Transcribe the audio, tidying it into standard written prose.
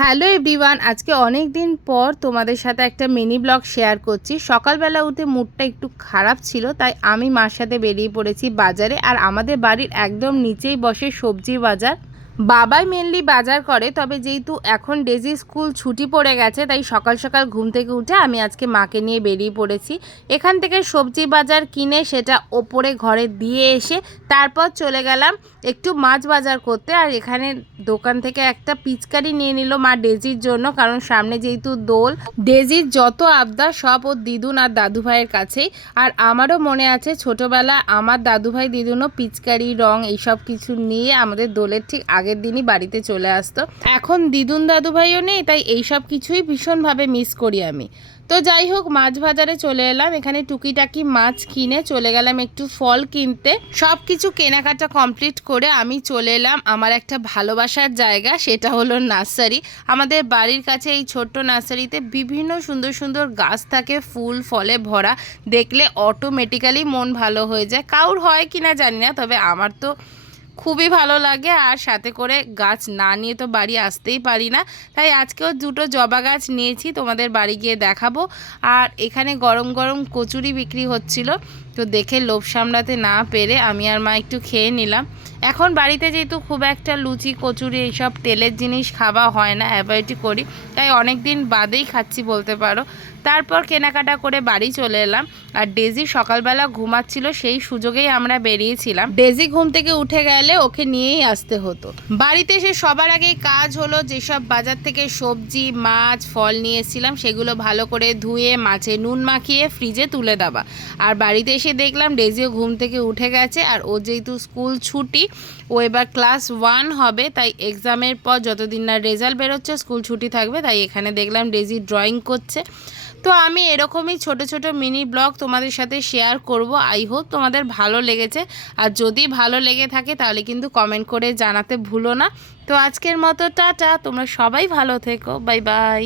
Hello everyone, আজকে অনেক দিন পর তোমাদের সাথে একটা মিনি ব্লগ শেয়ার করছি। সকালবেলা উঠে মুডটা একটু খারাপ ছিল, তাই আমি মার সাথে বেরিয়ে পড়েছি বাজারে। আর আমাদের বাড়ির একদম নিচেই বসে সবজি বাজার। বাবাই মেনলি বাজার করে, তবে যেহেতু এখন ডেজি স্কুল ছুটি পড়ে গেছে, তাই সকাল সকাল ঘুম থেকে উঠে আমি আজকে মাকে নিয়ে বেরিয়ে পড়েছি। এখান থেকে সবজি বাজার কিনে সেটা ওপরে ঘরে দিয়ে এসে তারপর চলে গেলাম একটু মাছ বাজার করতে। আর এখানে দোকান থেকে একটা পিচকারি নিয়ে নিল মা ডেজির জন্য, কারণ সামনে যেহেতু দোল। ডেজির যত আবদার সব ওর দিদুন আর দাদু ভাইয়ের কাছেই। আর আমারও মনে আছে ছোটবেলা আমার দাদু ভাই দিদুনও পিচকারি রং এইসব কিছু নিয়ে আমাদের দোলের ঠিক আগের দিনই বাড়িতে চলে আসতো। এখন দিদুন দাদু ভাইও নেই, তাই এইসব কিছুই ভীষণভাবে মিস করি আমি। তো যাই হোক, মাছ বাজারে চলে এলাম। এখানে টুকিটাকি মাছ কিনে চলে গেলাম একটু ফল কিনতে। সব কিছু কেনাকাটা কমপ্লিট করে আমি চলে এলাম আমার একটা ভালোবাসার জায়গা, সেটা হলো নার্সারি। আমাদের বাড়ির কাছে এই ছোট্ট নার্সারিতে বিভিন্ন সুন্দর সুন্দর গাছ থাকে, ফুল ফলে ভরা। দেখলে অটোমেটিক্যালি মন ভালো হয়ে যায়। কাউর হয় কিনা জানি না, তবে আমার তো খুবই ভালো লাগে। আর সাথে করে গাছ না নিয়ে তো বাড়ি আসতেই পারি না, তাই আজকেও দুটো জবা গাছ নিয়েছি, তোমাদের বাড়ি গিয়ে দেখাবো। আর এখানে গরম গরম কচুরি বিক্রি হচ্ছিল, তো দেখে লোভ সামলাতে না পেরে আমি আর মা একটু খেয়ে নিলাম। এখন বাড়িতে যেহেতু খুব একটা লুচি কচুরি এইসব তেলের জিনিস খাওয়া হয় না, অ্যাভয়েডই করি, তাই অনেক দিন বাদেই খাচ্ছি বলতে পারো। তারপর কেনাকাটা করে বাড়ি চলে এলাম। আর ডেজি সকালবেলা ঘুমাচ্ছিল, সেই সুযোগেই আমরা বেরিয়েছিলাম। ডেজি ঘুম থেকে উঠে গেলে ওকে নিয়েই আসতে হতো। বাড়িতে এসে সবার আগে কাজ হলো যেসব বাজার থেকে সবজি মাছ ফল নিয়ে এসেছিলাম সেগুলো ভালো করে ধুয়ে মাছে নুন মাখিয়ে ফ্রিজে তুলে দেওয়া। আর বাড়িতে এসে দেখলাম ডেজিও ঘুম থেকে উঠে গেছে। আর ও যেহেতু স্কুল ছুটি, ও এবার ক্লাস 1 হবে, তাই এক্সামের পর যতদিন না রেজাল্ট বেরোচ্ছে স্কুল ছুটি থাকবে। তাই এখানে দেখলাম ডেজি ড্রয়িং করছে। তো আমি এরকমই ছোট ছোট মিনি ব্লগ তোমাদের সাথে শেয়ার করব। আই হোপ তোমাদের ভালো লেগেছে। আর যদি ভালো লেগে থাকে তাহলে কিন্তু কমেন্ট করে জানাতে ভুলো না। তো আজকের মতো টাটা, তোমরা সবাই ভালো থেকো, বাই বাই।